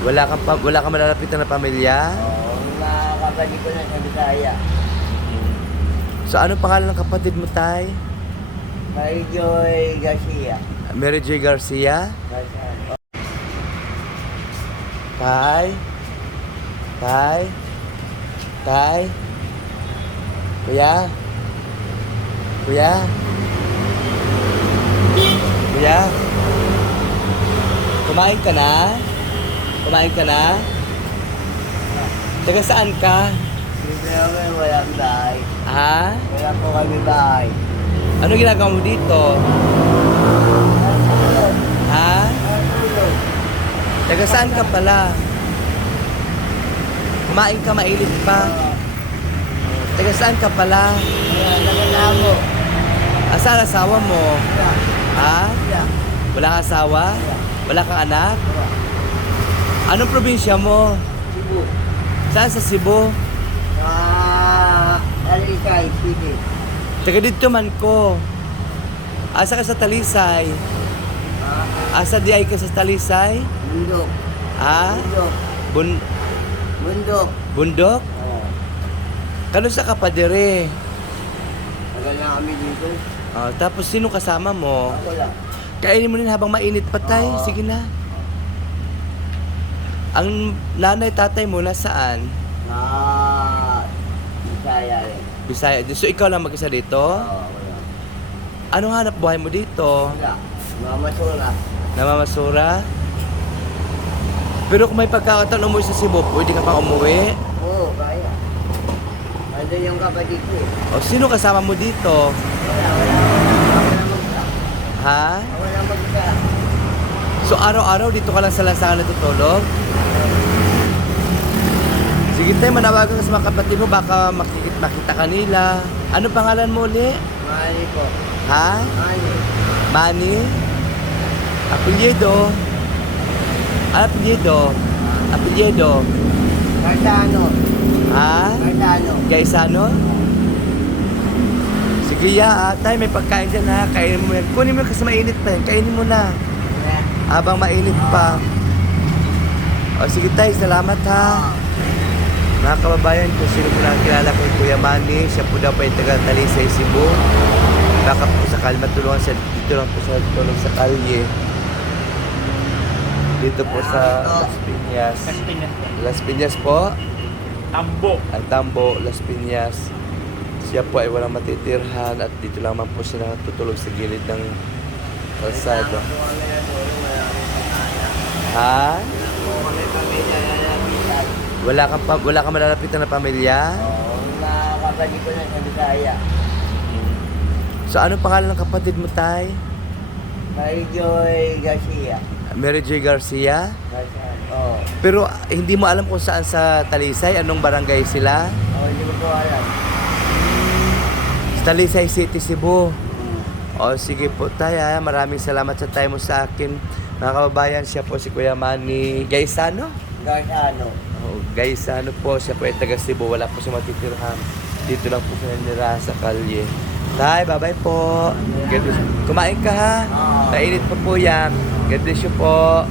Wala kang, pa, wala kang malalapitan na pamilya? Oo, mga kapatid ko na sa Bisaya. So, anong pangalan ng kapatid mo, Tay? Kay Joy Garcia. Mary J. Garcia? Garcia. Tay? Tay? Tay? Kuya? Kuya? Kuya? Kumain ka na? Kumain ka na? Taga saan ka? Dito namin walang bahay. Ha? Wala po kami bahay. Ano ginagawa mo dito? Ha? Taga saan ka pala? Kumain ka, mainit pa. Taga saan ka pala? Wala, nagalamo. Asan asawa mo? Ha? Wala. Wala kang asawa? Wala kang anak? Anong probinsya mo? Cebu. Saan sa Cebu? Ah, Alisay City. Taga dito man ko. Asa ka sa Talisay? Ah, Asa di ay ka sa Talisay? Bundok. Ha? Bundok. Bun Bundok. bundok? Oo. Kano sa kapadere? Tagal na kami dito. Ah, tapos sino kasama mo? Ako lang. Kainin mo rin habang mainit pa tayo. Oo. Sige na. Ang nanay tatay mo nasaan? Ah, Bisaya rin. Bisaya. So ikaw lang mag-isa dito? Oo, wala. Anong hanap buhay mo dito? Wala. Mama Sola. Namamasura? Pero kung may pagkakataon umuwi sa Cebu, pwede ka pa umuwi? Oo, kaya. Nandun yung kapatid ko eh. O sino kasama mo dito? Wala, wala. Mag-isa. Ha? Na mag-isa. So araw-araw dito ka lang sa lansangan natutulog? Sige tayo, manawagan ka sa mga kapatid mo, baka makikita, makita kanila. Ano pangalan mo uli? Mali po. Ha? Mali. Manny? Apelyido? Ano apelyido? Apelyido? Cardano. Ha? Cardano. Gaisano? Sige ya, ah, tay, may pagkain dyan ha. Kainin mo yan. Kunin mo kasi mainit pa yan. Kainin mo na. Yeah. Habang mainit pa. O sige tay, salamat ha. Mga kababayan, kung sino po nakakilala kay Kuya Manny, siya po daw pa yung taga Talisay, Cebu. Baka po sa kalma tulungan siya. Dito lang po sa tulong sa kalye. Dito po sa Las Piñas. Las Piñas po. Las Piñas po. Tambo. Ang Tambo, Las Piñas. Siya po ay walang matitirhan at dito lang man po siya natutulog sa gilid ng kalsada. Ako kami na tulong. Wala kami pagkaya. Ha? Wala kang, pa, wala kang malalapitan na pamilya? Oo, mga kapatid ko na sa Bisaya. So, anong pangalan ng kapatid mo, Tay? Kay Joy Garcia. Mary J. Garcia? Garcia. Oo. Pero ah, hindi mo alam kung saan sa Talisay, anong barangay sila? Oo, hindi ko po alam. Sa Talisay City, Cebu. O sige po tay ha. maraming salamat sa time mo sa akin. Mga kababayan, siya po si Kuya Manny Gaisano. Garciano. Oh, Gaisano po, siya po ay taga Cebu. Wala po siya matitirhan. Dito lang po siya nira sa kalye. Tay, bye-bye po. God bless. Kumain ka ha. Oo. Mainit pa po yan. God bless you po.